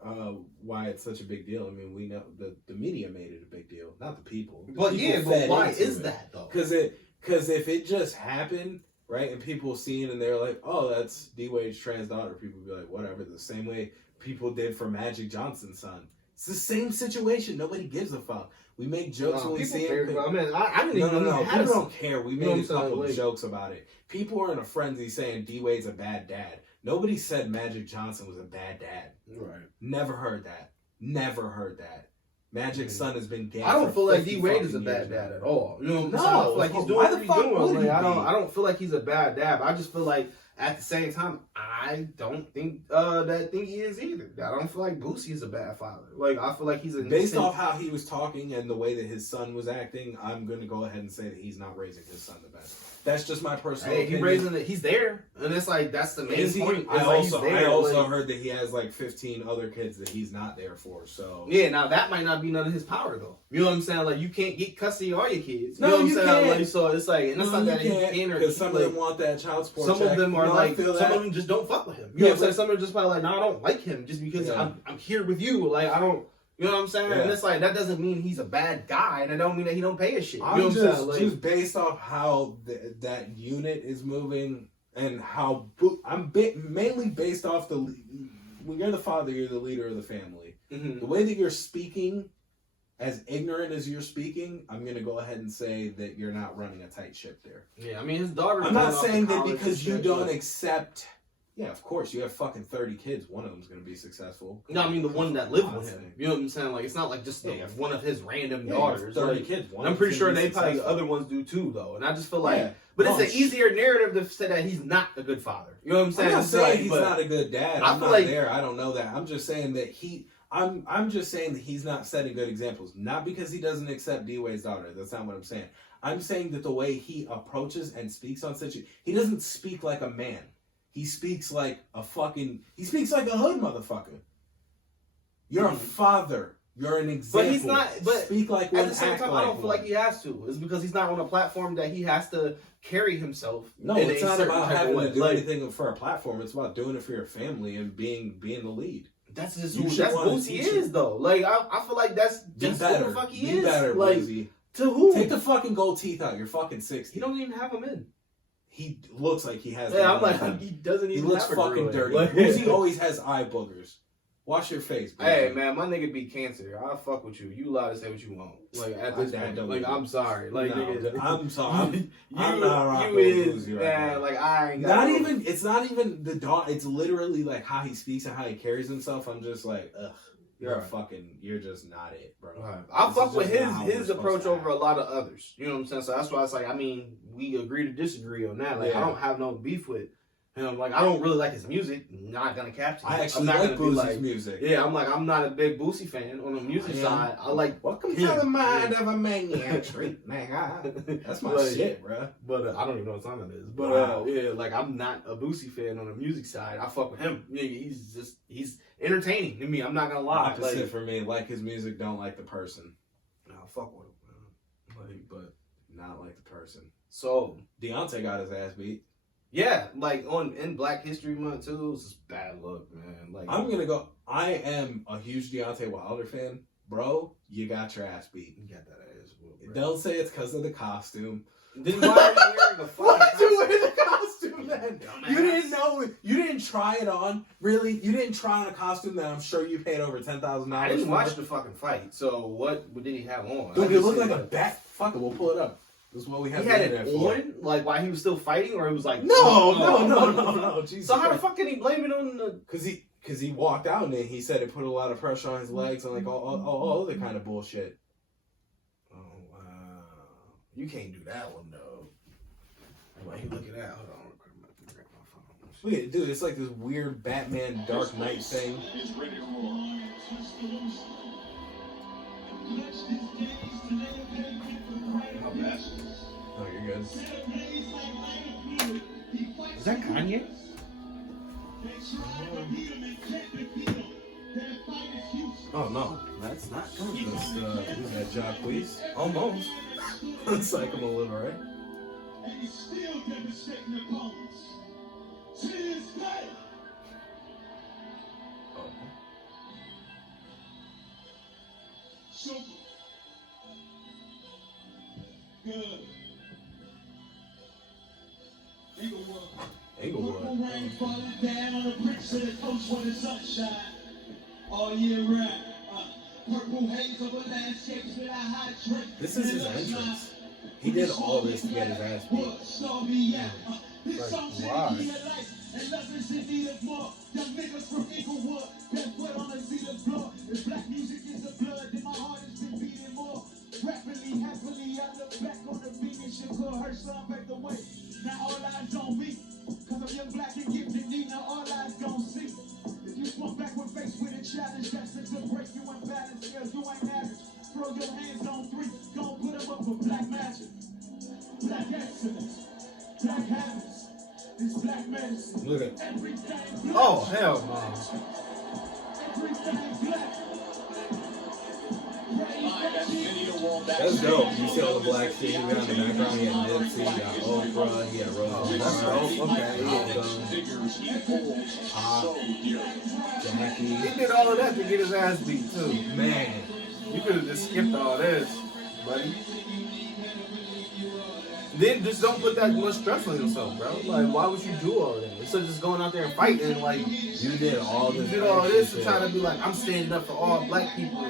why it's such a big deal, I mean, we know the media made it a big deal, not the people. But why is that though? Because if it just happened, right, and people see it and they're like, oh, that's D Wade's trans daughter, people would be like, whatever. The same way people did for Magic Johnson's son. It's the same situation. Nobody gives a fuck. We make jokes when we see it. I mean, I didn't even know. People don't care. We made a couple of jokes about it. People are in a frenzy saying D Wade's a bad dad. Nobody said Magic Johnson was a bad dad. Right. Never heard that. Never heard that. Magic's son has been gay. I don't feel like D Wade is a years bad dad at all. You know what I'm No, saying? I feel like he's doing why what the he's fuck doing. would he Like, I be? don't feel like he's a bad dad. I just feel like at the same time, I don't think that he is either. I don't feel like Boosie is a bad father. Like, I feel like he's a based off how he was talking and the way that his son was acting, I'm going to go ahead and say that he's not raising his son the best. That's just my personal opinion. He raising it. He's there, and it's like that's the main point. I also like, heard that he has like 15 other kids that he's not there for. So yeah, now that might not be none of his power though. You know what I'm saying? Like you can't get custody of all your kids. You know what I'm saying? Can't. Like, so it's like, and it's not that he can't, because some of them want that child support. Some check. of them are like, some that. of them just don't fuck with him. You know what I'm saying? Some of them just probably like, no, I don't like him just because I'm here with you. Like I don't. You know what I'm saying? Yeah. And it's like, that doesn't mean he's a bad guy, and that don't mean that he don't pay his shit. You know what I'm saying? Like, just based off how that unit is moving, and how mainly based off when you're the father, you're the leader of the family. Mm-hmm. The way that you're speaking, as ignorant as you're speaking, I'm going to go ahead and say that you're not running a tight ship there. Yeah, I mean, his daughter. I'm not saying that because you don't accept. Yeah, of course. You have fucking 30 kids. One of them's going to be successful. No, I mean the one that lived with him. You know what I'm saying? Like, it's not like just one of his random daughters. 30 kids. I'm pretty sure they probably the other ones do too, though. And I just feel like, but it's an easier narrative to say that he's not a good father. You know what I'm saying? I'm not saying he's not a good dad. I'm not there. I don't know that. I'm just saying that I'm just saying that he's not setting good examples. Not because he doesn't accept D-Wade's daughter. That's not what I'm saying. I'm saying that the way he approaches and speaks on he doesn't speak like a man. He speaks like a hood motherfucker. You're a father. You're an example. But he's not. But speak like one. At the same time, I don't feel like he has to. It's because he's not on a platform that he has to carry himself. No, it's not about having to do anything for a platform. It's about doing it for your family and being the lead. That's just who Boosie is, though. Like I feel like that's just who the fuck he is. Better, like Boosie. To who? Take the fucking gold teeth out. You're fucking 60. He don't even have them in. He looks like he has. Yeah, I'm like, he doesn't even. He looks fucking dirty. Like, Boosie always has eye boogers. Wash your face, bro. Hey man, my nigga beat cancer. I'll fuck with you. You allowed to say what you want. Like at this point, like I'm sorry. Like nigga, I'm sorry. I'm not rocking with Boosie right now. Like I ain't got even. It's not even the dog. It's literally like how he speaks and how he carries himself. I'm just like, ugh. You're just not it, bro. Right. I fuck with his approach over a lot of others. You know what I'm saying? So that's why it's like, I mean, we agree to disagree on that. Like, I don't have no beef with him. Like, I don't really like his music. Not gonna capture him. I actually like Boosie's music. Yeah, I'm not a big Boosie fan on the music side. I like Welcome to the Mind of a Maniac. That's my shit, bro. But I don't even know what song that is. But yeah, like I'm not a Boosie fan on the music side. I fuck with him. Yeah, he's entertaining to me. I'm not gonna lie. Opposite for me. Like his music, don't like the person. No, fuck with him. But not like the person. So Deontay got his ass beat. Yeah, like in Black History Month too, it was just bad luck, man. Like I am a huge Deontay Wilder fan, bro. You got your ass beat. You got that ass whooped. Don't say it's because of the costume. Then why are you wearing a fucking Why you wearing the costume then? Dumbass. You didn't know it. You didn't try it on. Really? You didn't try on a costume that I'm sure you paid over $10,000. I didn't watch the fucking fight. So what did he have on? Dude, it looked like a bat. Fuck it, we'll pull it up. This is what we have. He had it on, like while he was still fighting, or it was like no. Jesus so how Christ. the fuck can he blame it on the? Because he walked out and he said it put a lot of pressure on his legs and like all other kind of bullshit. Oh wow, you can't do that one though. Why you look at that? Hold on, Look at it, dude. It's like this weird Batman Dark Knight thing. Oh, you're good. Is that Kanye? Oh no, that's not Kanye. That's that Jacquees. Almost. Looks like him a little, right? And he's still devastating opponents. To this day. Super. Good. Englewood. Purple rain falling down on the bricks of the coast when the sun shine. All year round. Purple haze over landscapes with a hot drink. This is his entrance. He did all this to get his ass beat. This song should why? be a life, and love is in need of more. Young niggas from Inglewood, that foot on the seat of floor. If black music is the blood, then my heart has been beating more. Rapidly, happily, I look back on the beat and shit called her son back the way. Now all eyes on me, cause I'm young, black, and gifted, need now all eyes don't see. If you swung backward face with a challenge, that's a good break, you ain't balanced, yeah, you ain't average. Throw your hands on three, don't put them up for black magic. Black excellence, black habits, it's black medicine. Look at. Everything black. Oh hell no. Everything black. That's dope. You see all the black shit he got in the background. He had Nipsey, he got Oprah, he had Rose. That's dope. Okay. Jackie. He did all of that to get his ass beat too. Man. You could have just skipped all this, buddy. Then just don't put that much stress on yourself, bro. Like, why would you do all of that? Instead of just going out there and fighting, like, You did all you this. did all this to shit. try to be like, I'm standing up for all black people.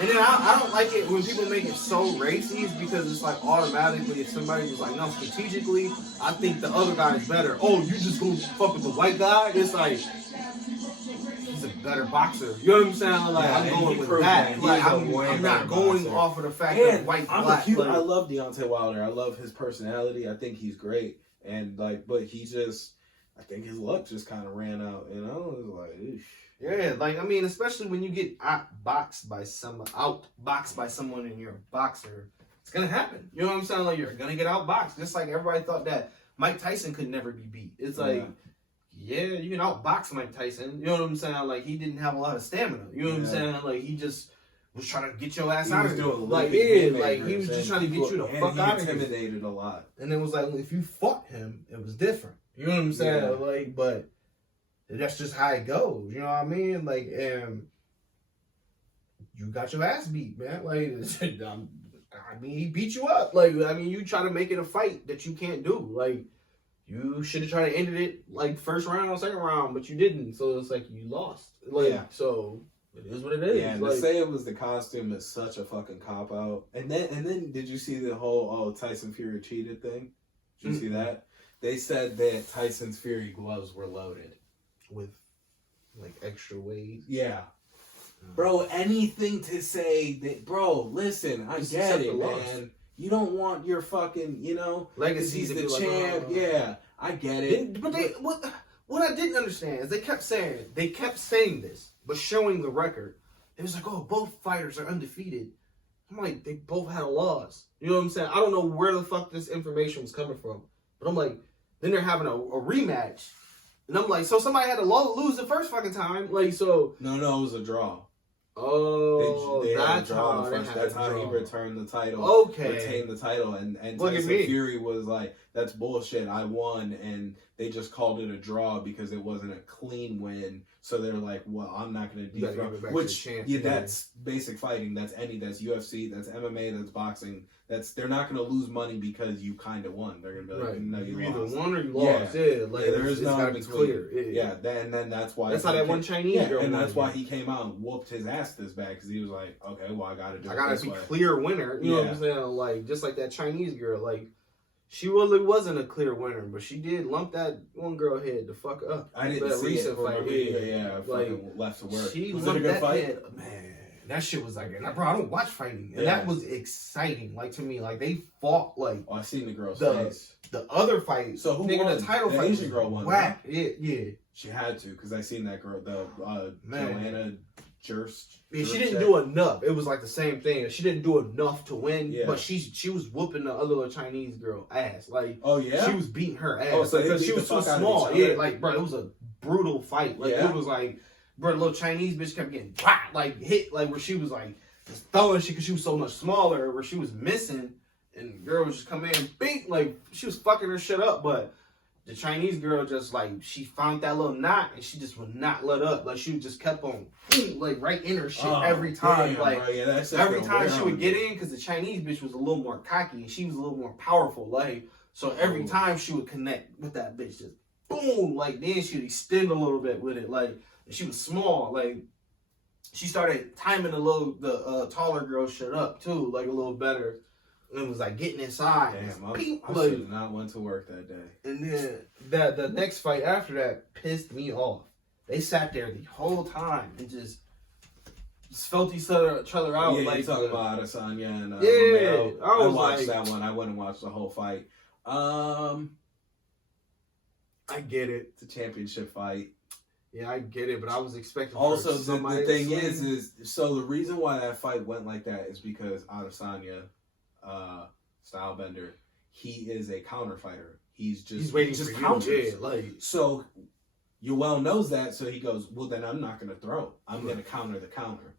And then I don't like it when people make it so racy because it's like automatically if somebody was like, no, strategically, I think the other guy is better. Oh, you just gonna fuck with the white guy? It's like, he's a better boxer. You know what I'm saying? Like, Yeah, I'm and going he with proved that. that. Like, He's a I'm way not better going boxer. off of the fact that And white, I'm black. a huge, Like, I love Deontay Wilder. I love his personality. I think he's great. And like, but he just, I think his luck just kind of ran out. You know, it was like, eesh. yeah, like, I mean, especially when you get outboxed by someone and you're a boxer, it's gonna happen. You know what I'm saying? Like, you're gonna get outboxed. Just like everybody thought that Mike Tyson could never be beat. It's like, yeah, you can outbox Mike Tyson. You know what I'm saying? Like, he didn't have a lot of stamina. You know what I'm saying? Like, he just was trying to get your ass out of there. Like, yeah, like, he was just trying to get you the fuck out of here. Intimidated a lot. And it was like, if you fought him, it was different. You know what I'm saying? Yeah. Like, but that's just how it goes. You know what I mean? Like, you got your ass beat, man. Like, I mean, he beat you up. Like, I mean, you try to make it a fight that you can't do. Like, you should have tried to end it like first round, second round, but you didn't. So it's like you lost. Like, Yeah. so it is what it is. Yeah, and like, to say it was the costume is such a fucking cop out. And then did you see the whole Tyson Fury cheated thing? Did you see that? They said that Tyson's Fury gloves were loaded with like extra weight. Yeah. Bro, anything to say that, bro, listen, I Just get accept it, the loss. man. You don't want your fucking, you know, Legacy he's to the be like, champ. Yeah, I get it. But they what I didn't understand is they kept saying this, but showing the record. It was like, oh, both fighters are undefeated. I'm like, they both had a loss. You know what I'm saying? I don't know where the fuck this information was coming from. But I'm like, then they're having a rematch. And I'm like, so somebody had to lose the first fucking time? Like, so... No, it was a draw. Oh, they had a that's draw how first. That's how he returned the title. Okay. Retained the title. And Look at Tyson me. Fury was like, that's bullshit. I won. And they just called it a draw because it wasn't a clean win. So they're like, well, I'm not going to dethrone. Which, yeah, that's basic fighting. That's UFC, that's MMA, that's boxing. They're not going to lose money because you kind of won. They're going to be like, right. no, you either lost. won or you lost. Yeah, like, there is no gotta be clear. And then that's why. That's how that one Chinese girl and won. that's why he came out and whooped his ass this bad because he was like, okay, well, I got to do it. I gotta this be way. clear winner. You know what I'm saying? Like, just like that Chinese girl. Like, she really wasn't a clear winner, but she did lump that one girl head the fuck up. I didn't that see recent it. fight. Yeah, like, fucking left to work. She was it a lumped good that fight? head. Man, that shit was like, bro, I don't watch fighting, and that was exciting. Like, to me, like, they fought like. Oh, I seen the girl's the face. The other fight. So who won? The title the fight. Asian girl won. Whack. Yeah. She had to because I seen that girl. The Joanna Durst. Yeah, she didn't do enough. It was like the same thing. She didn't do enough to win, Yeah. but she was whooping the other little Chinese girl ass. Like, oh yeah, she was beating her ass. Oh, so because they she beat was the too fuck out of small. each other? Yeah, like, bro, it was a brutal fight. Like, Yeah. it was like, bro, the little Chinese bitch kept getting like hit, like where she was like just throwing shit because she was so much smaller, where she was missing, and the girl was just coming in and bink, like she was fucking her shit up, but. The Chinese girl just like she found that little knot and she just would not let up. Like she just kept on like right in her shit every time. Damn, like bro. Yeah, that's every time she would get in, because the Chinese bitch was a little more cocky and she was a little more powerful. Like so every time she would connect with that bitch, just boom. Like then she'd extend a little bit with it. Like she was small. Like she started timing the taller girl shit up too, like a little better. And it was like getting inside. Damn, I like, should have not went to work that day. and then the next fight after that pissed me off. They sat there the whole time and just felt each other out. Yeah, like you talking about Adesanya and yeah, Romero. I watched that one. I went and watched the whole fight. I get it. It's a championship fight. Yeah, I get it, but I was expecting. Also, the thing is so the reason why that fight went like that is because Adesanya, Stylebender, he is a counter fighter. He's waiting just for counters. you. Yeah, like so. Yoel knows that, so he goes, well, then I'm not going to throw. I'm going to counter the counter.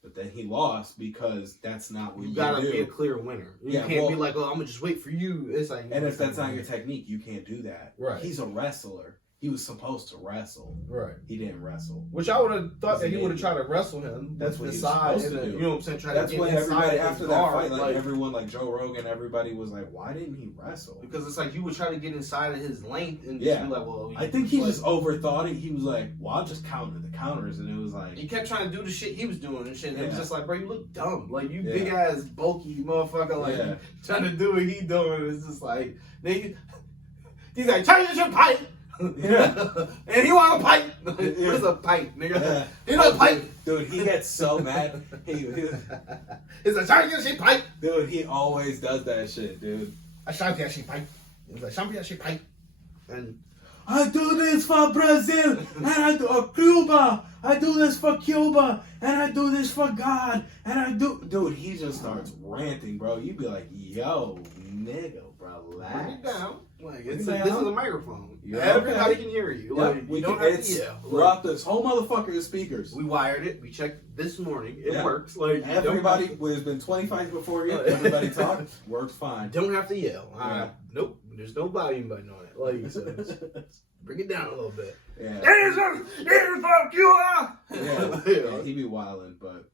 But then he lost because that's not what you gotta do. be a clear winner. You can't be like, oh, I'm going to just wait for you. It's like, and if that's not your technique, you can't do that. Right. He's a wrestler. He was supposed to wrestle. Right. He didn't wrestle. Which I would have thought that he would have tried to wrestle him. That's what he was side supposed to do. You know what I'm saying? That's when everybody after that guard, fight, like everyone, like Joe Rogan, everybody was like, why didn't he wrestle? Because it's like you would try to get inside of his length and yeah. just be like, well, I think he just overthought it. He was like, well, I'll just counter the counters. And it was like... He kept trying to do the shit he was doing and shit. And yeah. it was just like, bro, you look dumb. Like, you big ass, bulky motherfucker, like, trying to do what he doing. It's just like, he's like, change your pipe. Yeah. And he want a pipe. Where's a pipe, nigga? Yeah. He want a pipe. Dude, he gets so mad. He's like, change your pipe. Dude, he always does that shit, dude. I shot your pipe. He's like, champion your pipe. And I do this for Brazil, and I do Cuba. I do this for Cuba, and I do this for God, and I do. Dude, he just starts ranting, bro. You be like, yo, nigga, relax. Bring it down. Like, this is a microphone. Yeah, Everybody okay. can hear you. Yep, Like, you don't have to yell. Throughout this whole motherfucker is speakers. We wired it. We checked this morning. It works. Like, everybody, there's been 20 fights before you. Everybody talks. Works fine. Don't have to yell. Yeah. Nope. There's no volume button on it. Like, so bring it down a little bit. Yeah. Fuck you. Yeah, he be wildin', but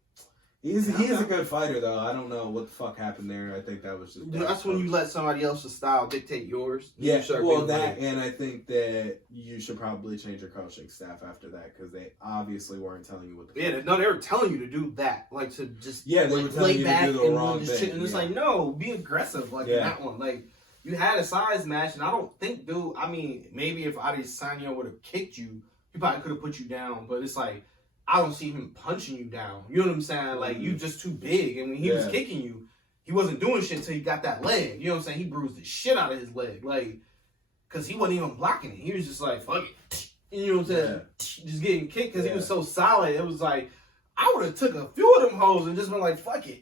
he's a good fighter though. I don't know what the fuck happened there. I think that was just that's when you let somebody else's style dictate yours. Yeah, well that, and I think that you should probably change your coaching staff after that because they obviously weren't telling you what. They were telling you to do that, like to just they were telling you to do the wrong thing. And it's like, no, be aggressive, like in that one, like. You had a size match, and I don't think, dude. I mean, maybe if Adesanya would have kicked you, he probably could have put you down. But it's like, I don't see him punching you down. You know what I'm saying? Like, you just too big. And when he was kicking you, he wasn't doing shit until he got that leg. You know what I'm saying? He bruised the shit out of his leg. Like, because he wasn't even blocking it. He was just like, fuck it. You know what I'm saying? Just getting kicked because he was so solid. It was like, I would have took a few of them hoes and just been like, fuck it.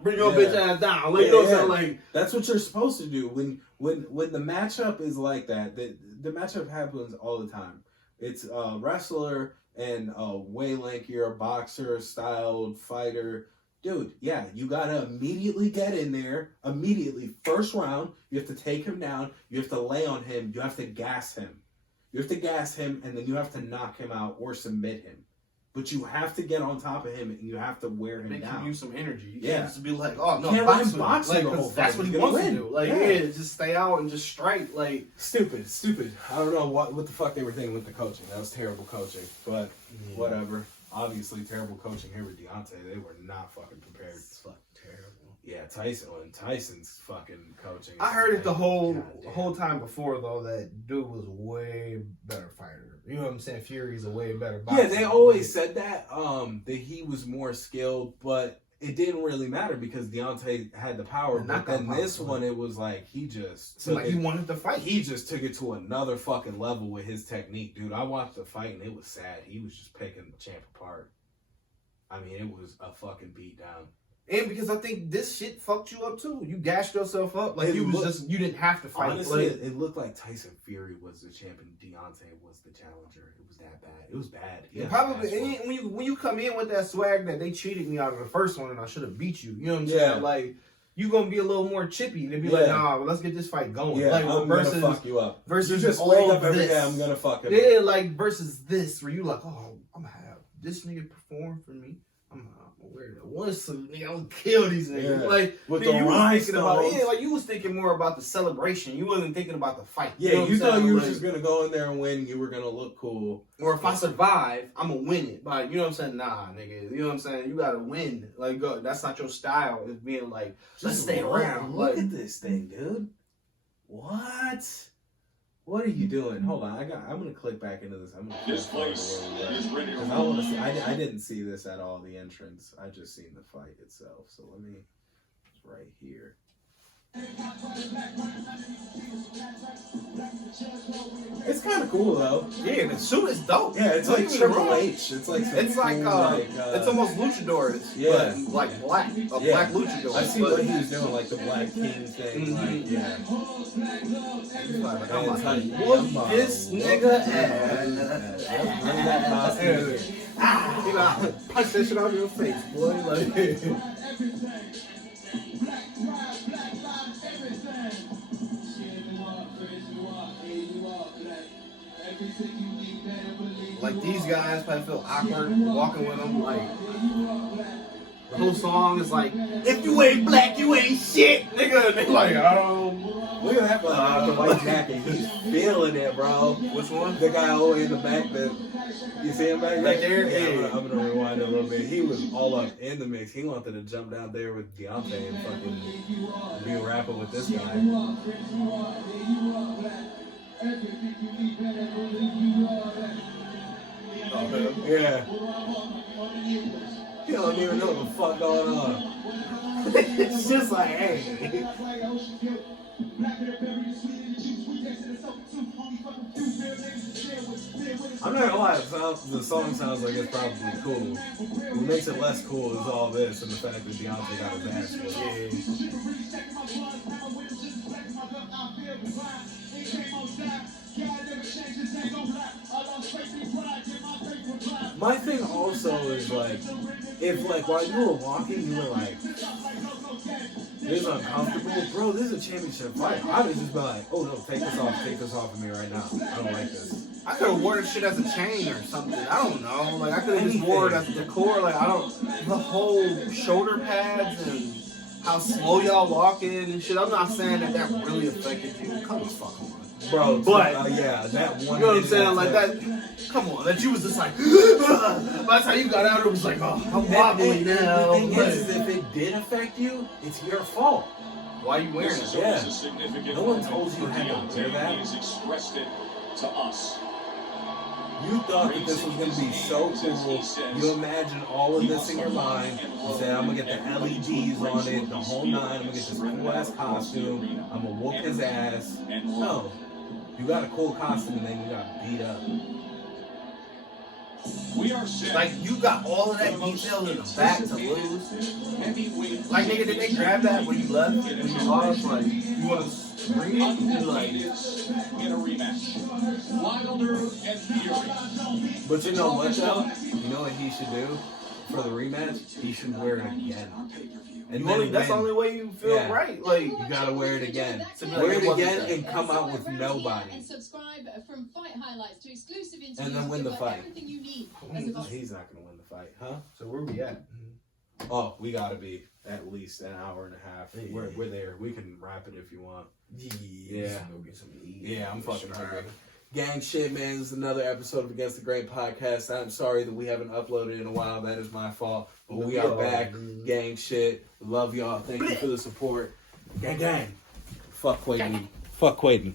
Bring your bitch ass down. Like, you know what I'm saying? Like, that's what you're supposed to do. When the matchup is like that, the matchup happens all the time. It's a wrestler and a way lankier boxer styled fighter. Dude, yeah, you gotta immediately get in there. Immediately. First round, you have to take him down. You have to lay on him. You have to gas him. You have to gas him, and then you have to knock him out or submit him. But you have to get on top of him, and you have to wear him down. Make him use some energy. You can't just be like, oh, no, can't let him box like, the whole that's fight. what he He's wants gonna to win. do. Like, just stay out and just strike. Like, stupid. I don't know what the fuck they were thinking with the coaching. That was terrible coaching. But whatever. Obviously, terrible coaching here with Deontay. They were not fucking prepared. It's fucking terrible. Yeah, Tyson's fucking coaching. I heard it the whole time before though that dude was way better fighter. You know what I'm saying? Fury's a way better boxer. Yeah, they always said that that he was more skilled, but it didn't really matter because Deontay had the power. But then this one, it was like he just took he wanted to fight. He just took it to another fucking level with his technique, dude. I watched the fight and it was sad. He was just picking the champ apart. I mean, it was a fucking beatdown. And because I think this shit fucked you up too. You gashed yourself up. Like you didn't have to fight. Honestly, it looked like Tyson Fury was the champion. Deontay was the challenger. It was that bad. It was bad. Yeah, probably. And when you come in with that swag that they cheated me out of the first one and I should have beat you. You know what I'm saying? Like you gonna be a little more chippy and be like, nah, well, let's get this fight going. Yeah, like I'm gonna fuck you up. Versus you just wake up every day, I'm gonna fuck him. Yeah, like versus this where you like, oh, I'm gonna have this nigga perform for me. I'm gonna wear the one suit, nigga. I'm gonna kill these niggas. Yeah. Like, With nigga, the you was thinking about, rhinestones. like you was thinking more about the celebration. You wasn't thinking about the fight. Yeah, know what you I'm thought saying? you were Like, just gonna go in there and win. You were gonna look cool. or if I survive, I'm gonna win it. But you know what I'm saying? Nah, nigga. You know what I'm saying? You gotta win. Like, go. That's not your style. It's being like, let's stay around. Look Like, at this thing, dude. What are you doing? Hold on, I'm gonna click back into this. I'm gonna This place is ready to because I want to see. I didn't see this at all. The entrance. I just seen the fight itself. So let me. It's right here. It's kind of cool though. yeah, the suit is dope. Yeah, it's Don't like get me Triple wrong. H. It's like some It's like, cool, it's almost luchadors, Yeah. but like black, black luchador. I see what he was doing, like the Black King thing. Like, yeah. Like, I'm And it's like, whoop this nigga ass. Bring that costume. You know, punch that shit out of your face, boy. Like, like these guys probably feel awkward walking with them. Like the whole song is like, if you ain't black, you ain't shit, nigga. And they like, Look at that the white jacket. He's feeling it, bro. which one? The guy all the way in the back that you see him back Back there? Yeah, Yeah. I'm gonna rewind it a little bit. He was all up in the mix. He wanted to jump down there with Deontay and fucking be rapping with this guy. Yeah. You don't even know what the fuck going on. It's just like, hey. I'm not gonna lie, the song sounds like it's probably cool. What makes it less cool is all this and the fact that Deontay got his ass whooped. My thing also is like, if like while you were walking, you were like, this is uncomfortable, bro. This is a championship fight. I would just be like, oh no, take this off of me right now. I don't like this. I could have worn this shit as a chain or something. I don't know. Like I could have just wore it as a decor. Like I don't. The whole shoulder pads and how slow y'all walking and shit. I'm not saying that really affected you. Come the fuck on, Bro, but yeah, that one. you know what I'm saying? Like that. Come on, that you was just like. By the time you got out, it was like, oh, I'm wobbling now. The thing is, if it did affect you, it's your fault. Why are you wearing it? Yeah. No one told you how to wear that. He's expressed it to us. You thought that this was going to be so cool. You imagine all of this in your mind. You said, I'm going to get the LEDs on it, the whole nine. I'm going to get this cool ass costume. I'm going to whoop his ass. No. You got a cool costume and then you got beat up. We are set. Like you got all of that detail in the back to lose. Like nigga, did they grab that when you left? When you lost, like you want to bring it? You like in a rematch. Wilder and Fury. But you know what though? You know what he should do for the rematch? He should wear it again. And then that's the win. only way you feel right. Like You gotta wear it again. like, Wear it it wasn't again that. and come out with nobody. And subscribe from fight highlights to exclusive interviews. And then win the to fight. Everything you need as a boxer. He's not gonna win the fight, huh? so where we at? Oh, we gotta be at least an hour and a half. Yeah. We're there. We can wrap it if you want. Yeah. Go get some eat. Yeah, I'm fucking hungry. Gang shit, man. This is another episode of Against the Grain podcast. I'm sorry that we haven't uploaded in a while. That is my fault. But we are back. Gang shit. Love y'all. Thank you for the support. Gang, gang. Fuck Quaden. Fuck Quaden.